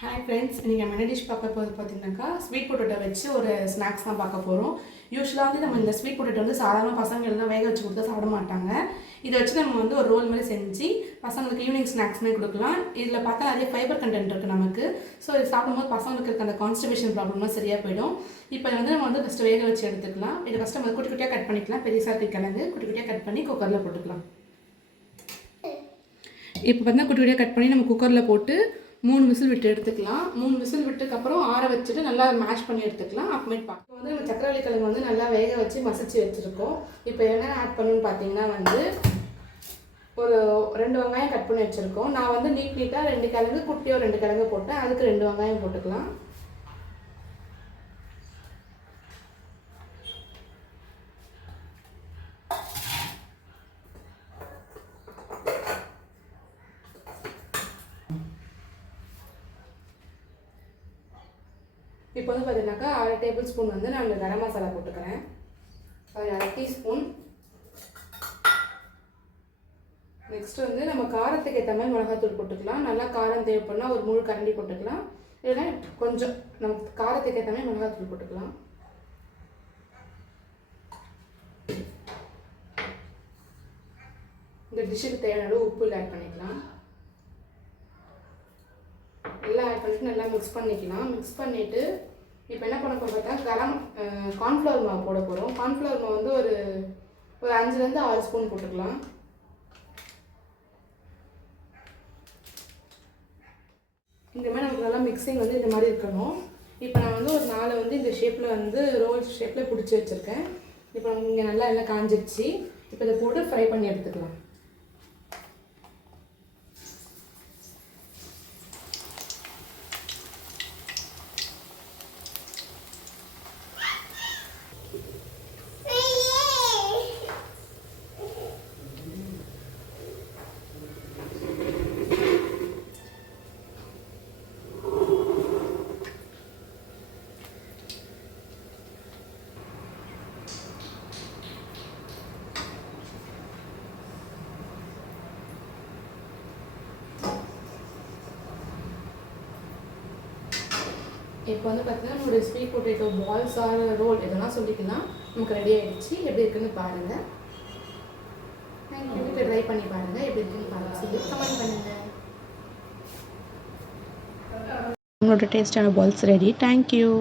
Hi friends, இன்றைக்கி நம்ம என்ன டிஷ் பார்க்க போகிறது பார்த்தீங்கன்னாக்கா ஸ்வீட் பொட்டேட்டோ வச்சு ஒரு ஸ்நாக்ஸ் தான் பார்க்க போகிறோம். யூஸ்வலாக வந்து நம்ம இந்த ஸ்வீட் பொட்டேட்டோ வந்து சாதாரண பசங்கள்லாம் வேக வச்சு கொடுத்தா சாப்பிட மாட்டாங்க. இதை வச்சு நம்ம வந்து ஒரு ரோல் மாதிரி செஞ்சு பசங்களுக்கு ஈவினிங் ஸ்நாக்ஸ்மே கொடுக்கலாம். இதில் பார்த்தா நிறைய ஃபைபர் கண்டென்ட் இருக்குது நமக்கு. ஸோ இது சாப்பிடும்போது பசங்களுக்கு இருக்க அந்த கான்ஸ்டிபேஷன் ப்ராப்ளம்லாம் சரியாக போயிடும். இப்போ வந்து நம்ம வந்து ஃபஸ்ட்டு வேக வச்சு எடுத்துக்கலாம். இதை ஃபஸ்ட்டு நம்ம குட்டி குட்டியாக கட் பண்ணிக்கலாம். பெருசாக இருக்க கிழங்கு குட்டி குட்டியாக கட் பண்ணி குக்கரில் போட்டுக்கலாம். இப்போ பார்த்தீங்கன்னா குட்டி குட்டியாக கட் பண்ணி நம்ம குக்கரில் போட்டு 3 விசில் விட்டு எடுத்துக்கலாம். 3 விசில் விட்டுக்கப்புறம் ஆற வச்சுட்டு நல்லா மேஷ் பண்ணி எடுத்துக்கலாம். அப்புறமேட்டு பார்க்க வந்து நம்ம சக்கரவள்ளி கிழங்கு வந்து நல்லா வேக வச்சு மசிச்சு வச்சுருக்கோம். இப்போ என்ன ஆட் பண்ணணும்னு பார்த்தீங்கன்னா வந்து ஒரு 2 வெங்காயம் கட் பண்ணி வச்சுருக்கோம். நான் வந்து நீட்டாக 2 கிழங்கு குட்டியோ 2 கிழங்கு போட்டேன். அதுக்கு 2 வெங்காயம் போட்டுக்கலாம். இப்போ வந்து பார்த்தீங்கன்னாக்கா 1/2 டேபிள் ஸ்பூன் வந்து நான் கரம் மசாலா போட்டுக்கிறேன். 1/2 டீஸ்பூன். நெக்ஸ்ட் வந்து நம்ம காரத்துக்கு ஏற்ற மாதிரி மிளகாத்தூள் போட்டுக்கலாம். நல்லா காரம் தேவைப்படனா ஒரு முழு கரண்டி போட்டுக்கலாம். இல்லைன்னா கொஞ்சம் நமக்கு காரத்துக்கு ஏற்ற மாதிரி மிளகாத்தூள் போட்டுக்கலாம். இந்த டிஷ்ஷுக்கு தேவையான அளவு உப்பு ஆட் பண்ணிக்கலாம். எல்லாம் ஆட் பண்ணிவிட்டு நல்லா மிக்ஸ் பண்ணிக்கலாம். மிக்ஸ் பண்ணிவிட்டு இப்போ என்ன பண்ண போகிறோம் பார்த்தா கார்ன்ஃப்ளவர் மாவு போட போகிறோம். கார்ன்ஃப்ளவர் மாவு வந்து ஒரு 5லேருந்து 6 ஸ்பூன் போட்டுக்கலாம். இந்த மாதிரி நமக்கு நல்லா மிக்சிங் வந்து இந்த மாதிரி இருக்கணும். இப்போ நான் வந்து ஒரு 4 வந்து இந்த ஷேப்பில் வந்து ரோல் ஷேப்பில் பிடிச்சி வச்சுருக்கேன். இப்போ நமக்கு இங்கே நல்லா எல்லாம் காஞ்சிடுச்சு. இப்போ இதை போட்டு ஃப்ரை பண்ணி எடுத்துக்கலாம். இப்போ வந்து பார்த்தீங்கன்னா நம்மளுடைய sweet potato balls or roll எதனா சொல்லிக்கலாம். நமக்கு ரெடி ஆகிடுச்சு. எப்படி இருக்குன்னு பாருங்கள். தேங்க்யூ. இப்போ ட்ரை பண்ணி பாருங்கள். எப்படி இருக்குன்னு பாருங்கள். சொல்லி கமெண்ட் பண்ணுங்கள். நம்மளோட டேஸ்டான பால்ஸ் ரெடி. தேங்க்யூ.